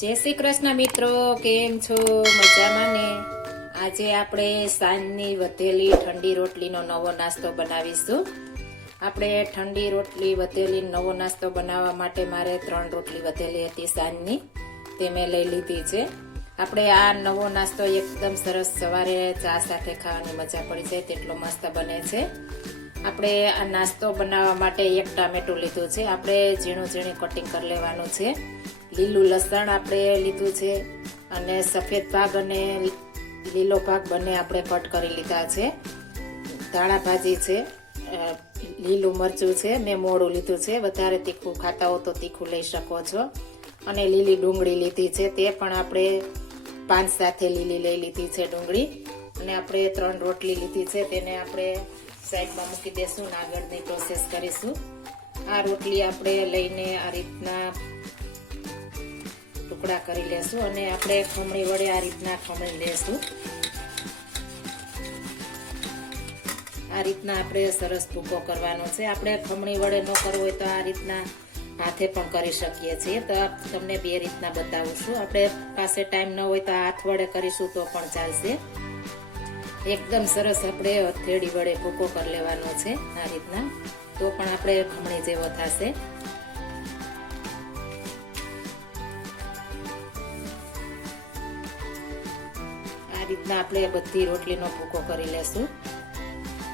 જય શ્રી કૃષ્ણ મિત્રો, કેમ છો? મજામાં ને? આજે આપણે સાંજની વધેલી ઠંડી રોટલીનો નવો નાસ્તો બનાવીશું. આપણે ઠંડી રોટલી વધેલી નવો નાસ્તો બનાવવા માટે મારે ત્રણ રોટલી વધેલી હતી સાંજની, તે મેં લઈ લીધી છે. આપણે આ નવો નાસ્તો એકદમ સરસ સવારે ચા સાથે ખાવાની મજા પડી જાય તેટલો મસ્ત બને છે. આપણે આ નાસ્તો બનાવવા માટે એક ટામેટું લીધું છે. આપણે ઝીણું ઝીણું કટિંગ કરી લેવાનું છે. લીલું લસણ આપણે લીધું છે અને સફેદ ભાગ અને લીલો ભાગ બંને આપણે કટ કરી લીધા છે. ધાણા ભાજી છે લીલું મરચું છે મેં મોડું લીધું છે. વધારે તીખું ખાતા હો તો તીખું લઈ શકો છો. અને લીલી ડુંગળી લીધી છે, તે પણ આપણે પાંચ સાથે લીલી લઈ લીધી છે ડુંગળી. અને આપણે ત્રણ રોટલી લીધી છે, તેને આપણે સાઈડમાં મૂકી દેશું અને આગળની પ્રોસેસ કરીશું. આ રોટલી આપણે લઈને આ રીતના ટુકડા કરી લેશું અને આપણે ખમણી વડે આ રીતના ખમણી લેશું. આ રીતના આપણે સરસ ભૂકો કરવાનો છે. આપણે ખમણી વડે ન કરવો હોય તો આ રીતના હાથે પણ કરી શકીએ છીએ. તો તમને બે રીતના બતાવું છું. આપણે પાસે ટાઈમ ન હોય તો હાથ વડે કરીશું તો પણ ચાલશે. એકદમ સરસ આપણે હથેળી વડે ભૂકો કરી લેવાનો છે આ રીતના. તો પણ આપણે ખમણી જેવો થશે. રીતના આપણે બધી રોટલીનો ભૂકો કરી લેશું.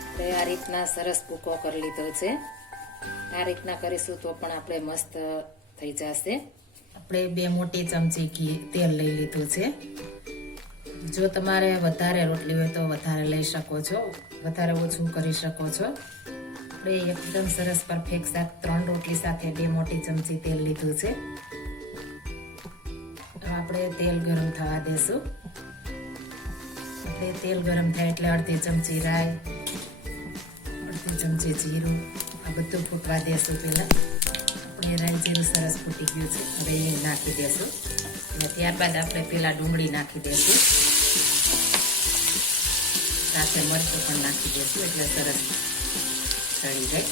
આપણે આ રીતના સરસ ભૂકો કરી લીધો છે. આ રીતના કરીશું તો પણ આપણે મસ્ત થઈ જશે. આપણે બે મોટી ચમચી ઘી, તેલ લઈ લીધું છે. જો તમારે વધારે રોટલી હોય તો વધારે લઈ શકો છો. વધારે ઓછું કરી શકો છો. આપણે એકદમ સરસ પરફેક્ટ સાથે ત્રણ રોટલી સાથે બે મોટી ચમચી તેલ લીધું છે. આપણે તેલ ગરમ થવા દેશું. આપણે તેલ ગરમ થાય એટલે અડધી ચમચી રાઈ, અડધી ચમચી જીરું, આ બધું ફૂટવા દેશું પહેલાં. આપણે રાઈ જીરું સરસ ફૂટી ગયું છે. હવે એ નાખી દેશું. અને ત્યારબાદ આપણે પહેલાં ડુંગળી નાખી દેશું. સાથે મરચું પણ નાખી દેશું એટલે સરસ ચડી જાય.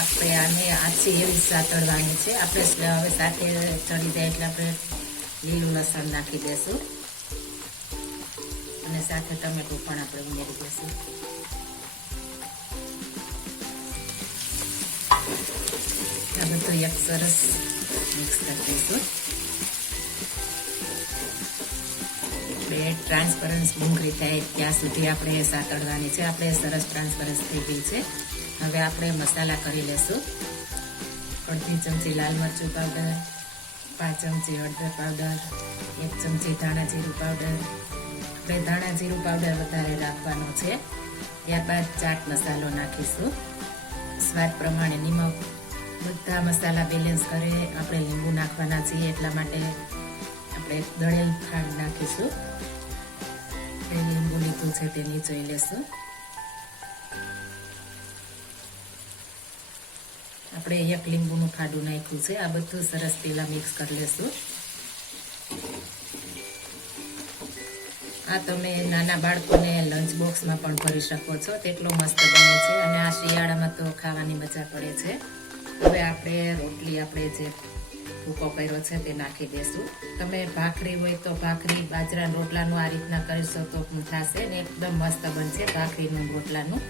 આપણે આને આછી એવી સાતળવાની છે. આપણે હવે સાથે ચડી જાય એટલે આપણે લીલું લસણ નાખી દેશું. અને સાથે ટમેટું પણ આપણે ઉમેરી દેશું. આ બધું એક સરસ મિક્સ કરી દઈશું. બે ટ્રાન્સપરન્સ ડુંગળી થાય ત્યાં સુધી આપણે સાતળવાની છે. આપણે સરસ ટ્રાન્સપરન્સ થઈ ગઈ છે. હવે આપણે મસાલા કરી લેશું. અડધી ચમચી લાલ મરચું પાવડર પાંચ ચમચી હળદર પાવડર, એક ચમચી ધાણા જીરું પાવડર. આપણે ધાણા જીરું પાવડર વધારે રાખવાનો છે. ત્યારબાદ ચાટ મસાલો નાખીશું. સ્વાદ પ્રમાણે નિમક. બધા મસાલા બેલેન્સ કરે. આપણે લીંબુ નાખવાના છીએ એટલા માટે આપણે દળેલ ખાંડ નાખીશું. લીંબુ લીધું છે તે નીચોઈ લેશું. આપણે એક લીંબુનું ખાડું નાખ્યું છે. આ બધું સરસ પેલા મિક્સ કરી લેશું. આ તમે નાના બાળકોને લંચ બોક્સમાં પણ ભરી શકો છો. તેટલો મસ્ત બને છે અને આ શિયાળામાં તો ખાવાની મજા પડે છે. હવે આપણે રોટલી આપણે જે ભૂકો કર્યો છે તે નાખી દેશું. તમે ભાખરી હોય તો ભાખરી બાજરા રોટલાનું આ રીતના કરશો તો થશે ને એકદમ મસ્ત બનશે ભાખરીનું રોટલાનું.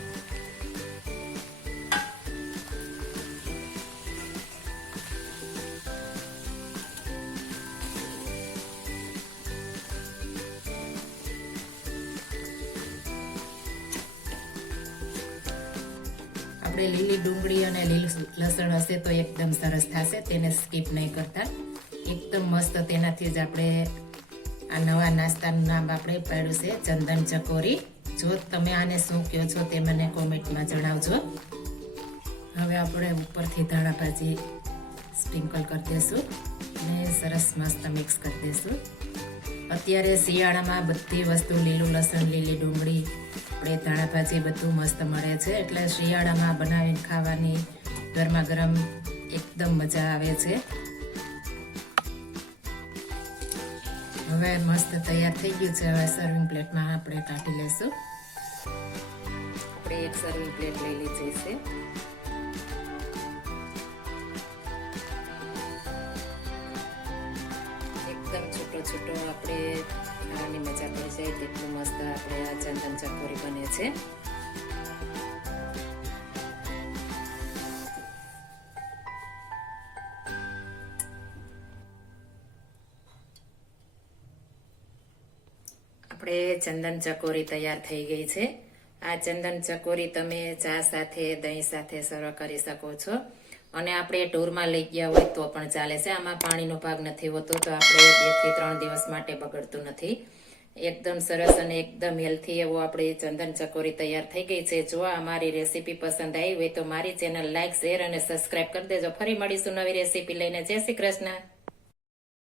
આપણે લીલી ડુંગળી અને લીલું લસણ હશે તો એકદમ સરસ થશે, તેને સ્કીપ નહીં કરતા. એકદમ મસ્ત તેનાથી જ આપણે આ નવા નાસ્તાનું નામ આપણે પાડ્યું છે, ચંદન ચકોરી. જો તમે આને શું કહો છો તે મને કોમેન્ટમાં જણાવજો. હવે આપણે ઉપરથી ધાણા ભાજી સ્પ્રિંકલ કરી દઈશું અને સરસ મસ્ત મિક્સ કરી દઈશું અત્યારે શિયાળામાં બધી વસ્તુ લીલું, લસણ, લીલી ડુંગળી આપણે ધાણા ભાજી બધું મસ્ત મળે છે. એટલે શિયાળામાં બનાવીને ખાવાની ગરમા ગરમ એકદમ મજા આવે છે. હવે મસ્ત તૈયાર થઈ ગયું છે. હવે સર્વિંગ પ્લેટમાં આપણે કાઢી લઈશું. આપણે એક સર્વિંગ પ્લેટ લઈ લીધી છે. એકદમ છૂટો છૂટો આપણે ખાવાની મજા પડી જાય તેટલું મસ્ત આપણે આ ચંદન ચકોરી બને છે. આપણે ચંદન ચકોરી તૈયાર થઈ ગઈ છે. આ ચંદન ચકોરી તમે ચા સાથે, દહીં સાથે સર્વ કરી શકો છો. અને આપણે ટૂરમાં લઈ ગયા હોય તો પણ ચાલે છે. આમાં પાણીનો ભાગ નથી હોતો, તો આપણે બેથી ત્રણ દિવસ માટે બગડતું નથી. એકદમ સરસ અને એકદમ હેલ્થી એવો આપણે ચંદન ચકોરી તૈયાર થઈ ગઈ છે. જો આ મારી રેસીપી પસંદ આવી હોય તો મારી ચેનલ લાઈક શેર અને સબસ્ક્રાઇબ કરી દેજો. ફરી મળીશું નવી રેસીપી લઈને. જય શ્રી કૃષ્ણ.